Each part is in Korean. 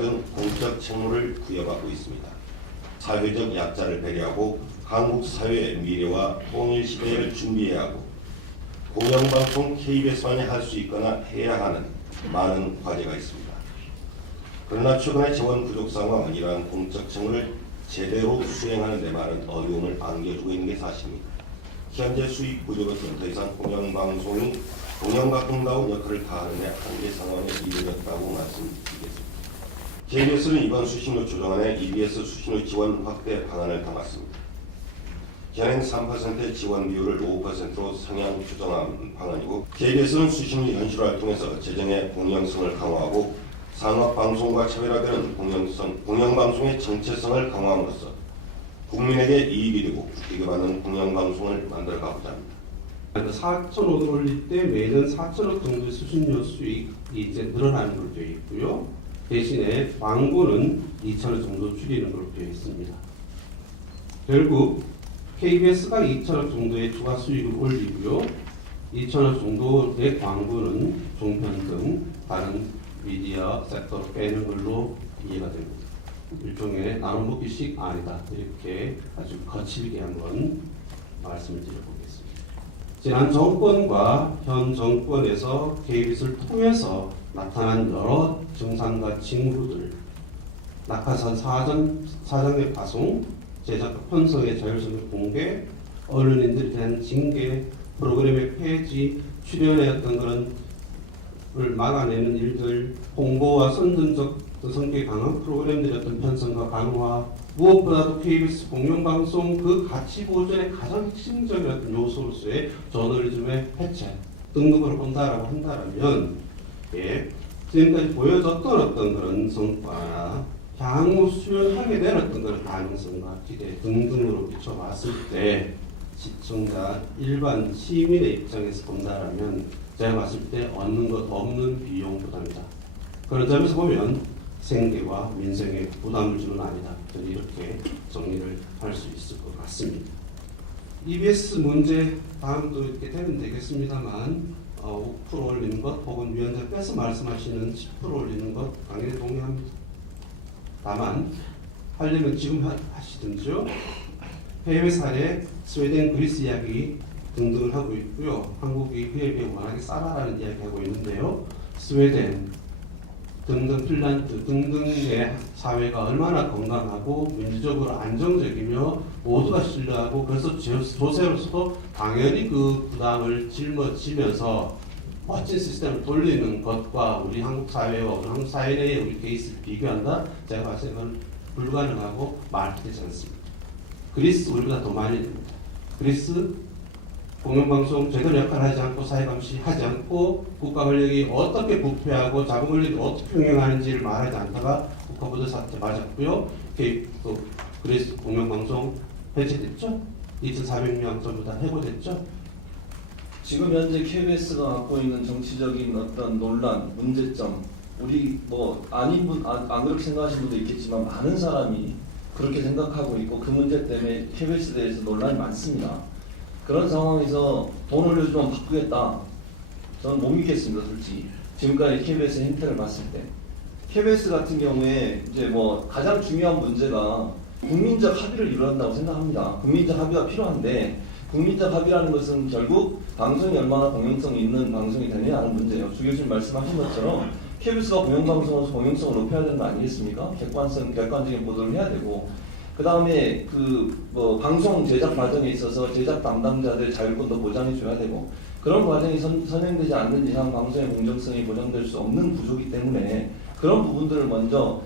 등 공적 책무를 부여받고 있습니다. 사회적 약자를 배려하고 한국 사회의 미래와 통일 시대를 준비해야 하고 공영방송 KBS만이 할 수 있거나 해야 하는 많은 과제가 있습니다. 그러나 최근의 재원 부족 상황은 이러한 공적 책무를 제대로 수행하는 데 많은 어려움을 안겨주고 있는 게 사실입니다. 현재 수익 부족은 더 이상 공영방송다운 역할을 다하는 데 한계 상황에 이르렀다고 말씀드리겠습니다. KBS는 이번 수신료 조정안에 EBS 수신료 지원 확대 방안을 담았습니다. 현행 3%의 지원 비율을 5%로 상향 조정한 방안이고, KBS는 수신료 현실화를 통해서 재정의 공영성을 강화하고 상업방송과 차별화되는 공영방송의 정체성을 강화함으로써 국민에게 이익이 되고 이익을 받는 공영방송을 만들어가고자 합니다. 4,000원 올릴 때 매년 4,000원 정도의 수신료 수익이 이제 늘어나는 걸로 되어 있고요. 대신에 광고는 2,000원 정도 줄이는 걸로 되어 있습니다. 결국 KBS가 2,000원 정도의 추가 수익을 올리고요. 2,000원 정도의 광고는 종편 등 다른 미디어 섹터로 빼는 걸로 이해가 됩니다. 일종의 나눠먹기식 아니다. 이렇게 아주 거칠게 한번 말씀을 드려보겠습니다. 지난 정권과 현 정권에서 KBS를 통해서 나타난 여러 증상과 징후들, 낙하산 사전의 파송, 제작과 편성의 자율성의 공개, 언론인들에 대한 징계, 프로그램의 폐지, 출연의 어떤 그런 을 막아내는 일들, 홍보와 선전적 성격이 강한 프로그램들의 어떤 편성과 강화, 무엇보다도 KBS 공영방송 그 가치 보존의 가장 핵심적인 어떤 요소로서의 저널리즘의 해체 등등을 본다라고 한다면, 지금까지 보여줬던 어떤 그런 성과나 향후 수행하게 될 어떤 그런 가능성과 기대 등등으로 비춰봤을 때 시청자, 일반 시민의 입장에서 본다라면 제가 봤을 때 얻는 것 없는 비용 부담이다. 그런 점에서 보면 생계와 민생에 부담을 주는 아니다. 저는 이렇게 정리를 할 수 있을 것 같습니다. EBS 문제 다음도 이렇게 되면 되겠습니다만 5% 올리는 것 혹은 위원장께서 말씀하시는 10% 올리는 것 당연히 동의합니다. 다만 하려면 지금 하시든지요. 해외 사례, 스웨덴, 그리스 이야기 등등을 하고 있고요. 한국이 그에 비해 워낙에 싸다라는 이야기하고 있는데요. 스웨덴 등등 핀란드 등등의 사회가 얼마나 건강하고 민주적으로 안정적이며 모두가 신뢰하고 그래서 조세로서도 당연히 그 부담을 짊어지면서 멋진 시스템을 돌리는 것과 우리 한국 사회와 우리 한국 사회 내의 우리 케이스를 비교한다? 제가 봤을 때는 불가능하고 말도 되지 않습니다. 그리스 우리보다 더 많이 됩니다. 그리스 공영방송 제대로 역할하지 않고 사회감시하지 않고 국가 권력이 어떻게 부패하고 자본 권력이 어떻게 평행하는지를 말하지 않다가 국가부도 사태 맞았고요. 그리스 공영방송 해체됐죠? 2,400명 전부 다 해고됐죠? 지금 현재 KBS가 갖고 있는 정치적인 어떤 논란, 문제점, 우리 안 그렇게 생각하시는 분도 있겠지만 많은 사람이 그렇게 생각하고 있고 그 문제 때문에 KBS에 대해서 논란이 많습니다. 그런 상황에서 돈 올려주면 바꾸겠다. 저는 못 믿겠습니다, 솔직히. 지금까지 KBS의 행태를 봤을 때. KBS 같은 경우에 이제 가장 중요한 문제가 국민적 합의를 이루어한다고 생각합니다. 국민적 합의가 필요한데 국민적 합의라는 것은 결국 방송이 얼마나 공영성이 있는 방송이 되느냐 하는 문제예요. 주 교수님 말씀하신 것처럼 KBS가 공영방송으로서 공영성을 높여야 되는 거 아니겠습니까? 객관적인 보도를 해야 되고 그 다음에 방송 제작 과정에 있어서 제작 담당자들 자율권도 보장해줘야 되고 그런 과정이 선행되지 않는 이상 방송의 공정성이 보장될 수 없는 구조이기 때문에 그런 부분들을 먼저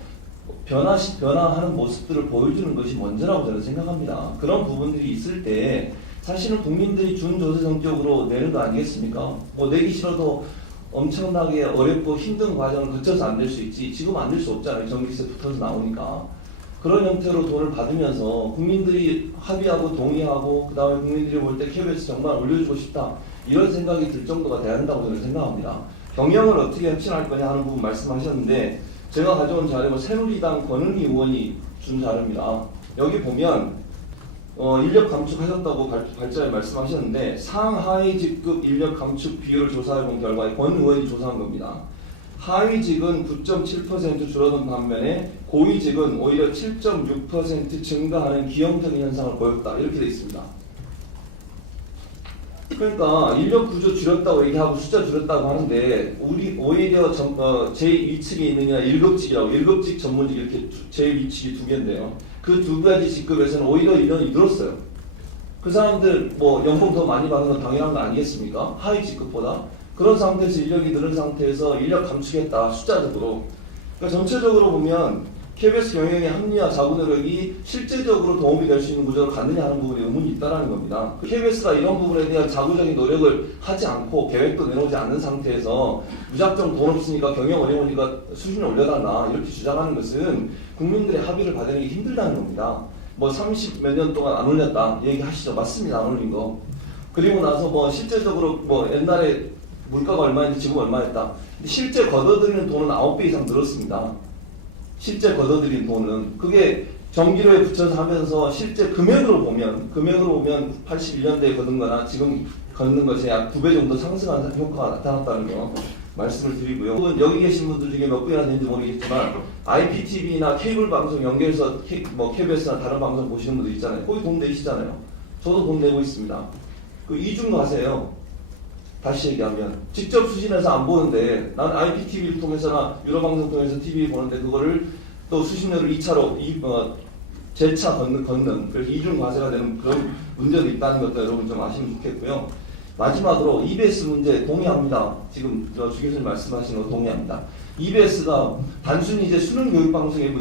변화하는 모습들을 보여주는 것이 먼저라고 저는 생각합니다. 그런 부분들이 있을 때 사실은 국민들이 준조세 성격으로 내는 거 아니겠습니까? 내기 싫어도 엄청나게 어렵고 힘든 과정을 거쳐서 안 될 수 있지 지금 안 될 수 없잖아요. 전기세 붙어서 나오니까. 그런 형태로 돈을 받으면서 국민들이 합의하고 동의하고 그 다음에 국민들이 볼 때 KBS 정말 올려주고 싶다 이런 생각이 들 정도가 돼야 한다고 저는 생각합니다. 경영을 어떻게 혁신할 거냐 하는 부분 말씀하셨는데 제가 가져온 자료 새누리당 권은희 의원이 준 자료입니다. 여기 보면 인력 감축하셨다고 발자에 말씀하셨는데 상하위 직급 인력 감축 비율을 조사해본 결과 권 의원이 조사한 겁니다. 하위직은 9.7% 줄어든 반면에 고위직은 오히려 7.6% 증가하는 기형적인 현상을 보였다. 이렇게 되어 있습니다. 그러니까 인력 구조 줄였다고 얘기하고 숫자 줄였다고 하는데 우리 오히려 제2측에 있는 게 1급직이라고 1급직 전문직 이렇게 제2측이 두 개인데요. 그 두 가지 직급에서는 오히려 인원이 늘었어요. 그 사람들 뭐 연봉 더 많이 받는 건 당연한 거 아니겠습니까? 하위 직급보다. 그런 상태에서 인력이 늘은 상태에서 인력 감축했다. 숫자적으로. 그러니까 전체적으로 보면 KBS 경영의 합리화 자구 노력이 실제적으로 도움이 될 수 있는 구조를 갖느냐 하는 부분에 의문이 있다는 겁니다. KBS가 이런 부분에 대한 자구적인 노력을 하지 않고 계획도 내놓지 않는 상태에서 무작정 돈 없으니까 경영 어려우니까 수준을 올려달라 이렇게 주장하는 것은 국민들의 합의를 받는 게 힘들다는 겁니다. 뭐 30 몇 년 동안 안 올렸다 얘기하시죠. 맞습니다. 안 올린 거. 그리고 나서 뭐 실제적으로 뭐 옛날에 물가가 얼마인지 지금 얼마였다. 실제 걷어들이는 돈은 9배 이상 늘었습니다. 실제 걷어들인 돈은 그게 전기료에 붙여서 하면서 실제 금액으로 보면 81년대에 걷은 거나 지금 걷는 것이 약 2배 정도 상승하는 효과가 나타났다는 거 말씀을 드리고요. 여기 계신 분들 중에 몇 분이나 되는지 모르겠지만 IPTV나 케이블 방송 연결해서 KBS나 다른 방송 보시는 분들 있잖아요. 거기 돈 내시잖아요. 저도 돈 내고 있습니다. 그 이중 과세요. 다시 얘기하면 직접 수신해서 안 보는데 난 IPTV를 통해서나 유료방송 통해서 TV 보는데 그거를 또 수신료를 2차로 재차 걷는 그래서 이중 과세가 되는 그런 문제도 있다는 것도 여러분 좀 아시면 좋겠고요. 마지막으로 EBS 문제 동의합니다. 지금 주 교수님 말씀하신 거 동의합니다. EBS가 단순히 이제 수능 교육 방송의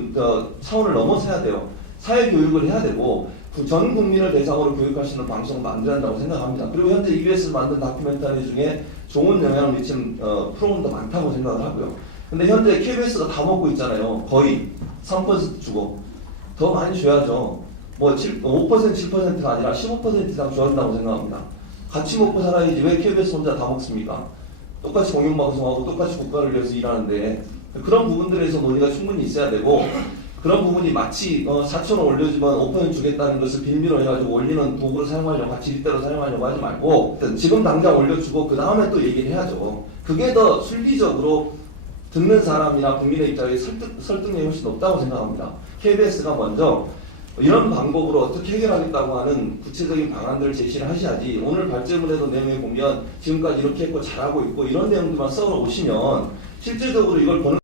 차원을 넘어서야 돼요. 사회 교육을 해야 되고 전 국민을 대상으로 교육할 수 있는 방송을 만들어야 한다고 생각합니다. 그리고 현재 EBS에서 만든 다큐멘터리 중에 좋은 영향을 미치는 프로그램도 많다고 생각을 하고요. 근데 현재 KBS가 다 먹고 있잖아요. 거의 3% 주고 더 많이 줘야죠. 뭐 5% 7%가 아니라 15% 이상 줘야 한다고 생각합니다. 같이 먹고 살아야지 왜 KBS 혼자 다 먹습니까? 똑같이 공영방송하고 똑같이 국가를 위해서 일하는데 그런 부분들에서 논의가 충분히 있어야 되고 그런 부분이 마치 4,000원 올려주면 5% 주겠다는 것을 빌미로 해가지고 올리는 도구를 사용하려고 같이 일대로 사용하려고 하지 말고 지금 당장 올려주고 그 다음에 또 얘기를 해야죠. 그게 더 순리적으로 듣는 사람이나 국민의 입장에 설득력이 훨씬 높다고 생각합니다. KBS가 먼저 이런 방법으로 어떻게 해결하겠다고 하는 구체적인 방안들을 제시를 하셔야지 오늘 발제문에도 내용에 보면 지금까지 이렇게 했고 잘하고 있고 이런 내용들만 써 오시면 실질적으로 이걸 보는